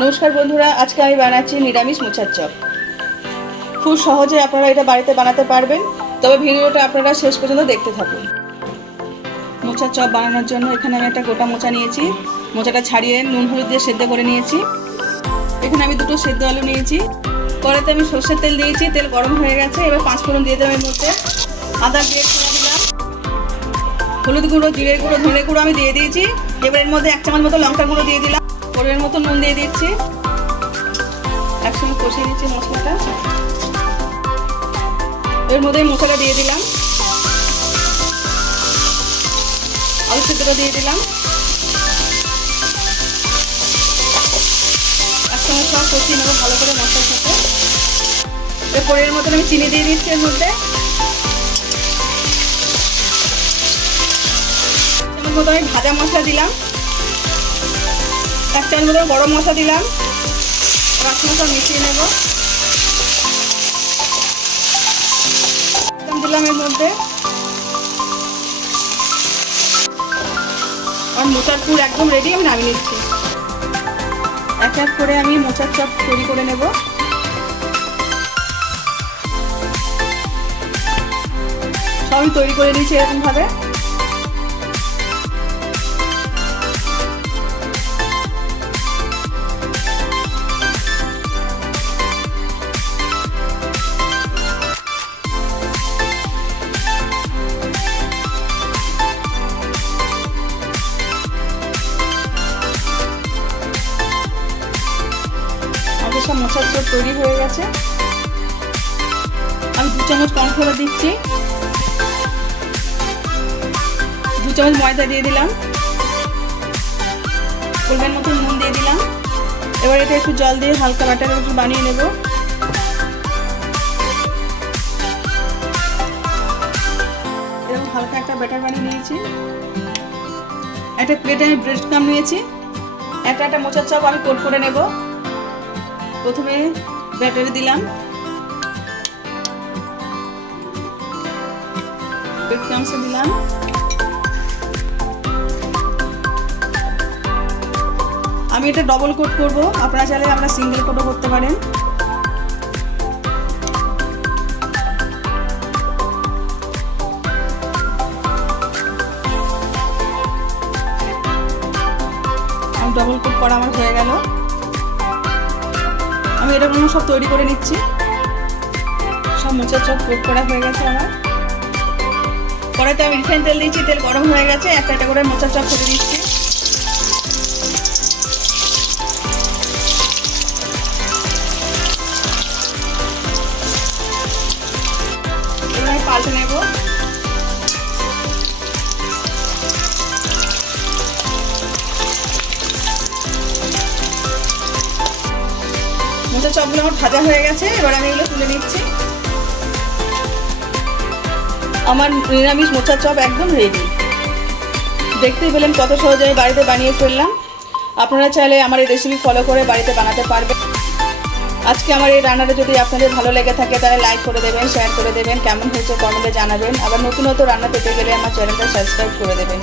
নমস্কার বন্ধুরা, আজকে আমি বানাচ্ছি নিরামিষ মোচার চপ। খুব সহজে আপনারা এটা বাড়িতে বানাতে পারবেন, তবে ভিডিওটা আপনারা শেষ পর্যন্ত দেখতে থাকুন। মোচার চপ বানানোর জন্য এখানে আমি একটা গোটা মোচা নিয়েছি। মোচাটা ছাড়িয়ে নুন হলুদ দিয়ে সেদ্ধ করে নিয়েছি। এখানে আমি দুটো সেদ্ধ আলু নিয়েছি। কড়াইতে আমি সর্ষের তেল দিয়েছি, তেল গরম হয়ে গেছে। এবার 5 ফোড়ন দিয়ে দেবো। এর মধ্যে আদা গ্রেট করে দিলাম, হলুদ গুঁড়ো, জিরে গুঁড়ো, ধনে গুঁড়ো আমি দিয়ে দিয়েছি। এবার এর মধ্যে 1 চামচ মতো লঙ্কা গুঁড়ো দিয়ে দিলাম, পরিমাণ মতো নুন দিয়ে দিচ্ছি। একসঙ্গে কষিয়ে দিচ্ছি মশলাটা। এর মধ্যে মশলা দিয়ে দিলাম, আলু সেদ্ধটা দিয়ে দিলাম, একসঙ্গে সব কষিয়ে নেবো ভালো করে মশলার সাথে। এরপরে এর মধ্যে আমি চিনি দিয়ে দিচ্ছি। এর মধ্যে আমি ভাজা মশলা দিলাম, 1 চামচ মতো গরম মশলা দিলাম, একসঙ্গে সব মিশিয়ে নেব। দিলাম এর মধ্যে আর মোচার পুর একদম রেডি, আমি নামিয়ে নিচ্ছি। এক এক করে আমি মোচার চপ তৈরি করে নেব। সবই তৈরি করে নিয়েছি এরকম ভাবে। সব মোচার চপ তৈরি হয়ে গেছে। আমি 2 চামচ কর্নফ্লাওয়ার দিচ্ছি, 2 চামচ ময়দা দিয়ে দিলাম, পরিমাণ মতো নুন দিয়ে দিলাম। এবার এটা একটু জল দিয়ে হালকা ব্যাটার একটু বানিয়ে নেব। এরকম হালকা একটা ব্যাটার বানিয়ে নিয়েছি। একটা প্লেটে আমি ব্রেড ক্রাম্ব নিয়েছি। একটা মোচার চপ আমি কোট করে নেব। প্রথমে ব্যাটারে দিলাম, ব্রেড ক্রাম্বসে দিলাম, আমি এটা ডবল কোট করব। আপনারা চাইলে সিঙ্গেল কোটও করতে পারেন। ডবল কোট করা আমার হয়ে গেল। আমি এরকম সব তৈরি করে নিচ্ছি। সব মোচার চপ কোট করা হয়ে গেছে আমার। কড়াইতে আমি রিফাইন তেল দিয়েছি, তেল গরম হয়ে গেছে। একটা করে মোচার চপ ছেড়ে দিচ্ছি। এবার আমি পাল্টে নেব। মোচার চপগুলো আমার ভাজা হয়ে গেছে। এবার আমি এগুলো তুলে নিচ্ছি। আমার নিরামিষ মোচার চপ একদম রেডি। দেখতেই পেলেন কত সহজে আমি বাড়িতে বানিয়ে ফেললাম। আপনারা চাইলে আমার এই রেসিপি ফলো করে বাড়িতে বানাতে পারবেন। আজকে আমার এই রান্নাটা যদি আপনাদের ভালো লেগে থাকে তাহলে লাইক করে দেবেন, শেয়ার করে দেবেন, কেমন হয়েছে কমেন্টে জানাবেন। আবার নতুন রান্না পেতে গেলে আমার চ্যানেলটা সাবস্ক্রাইব করে দেবেন।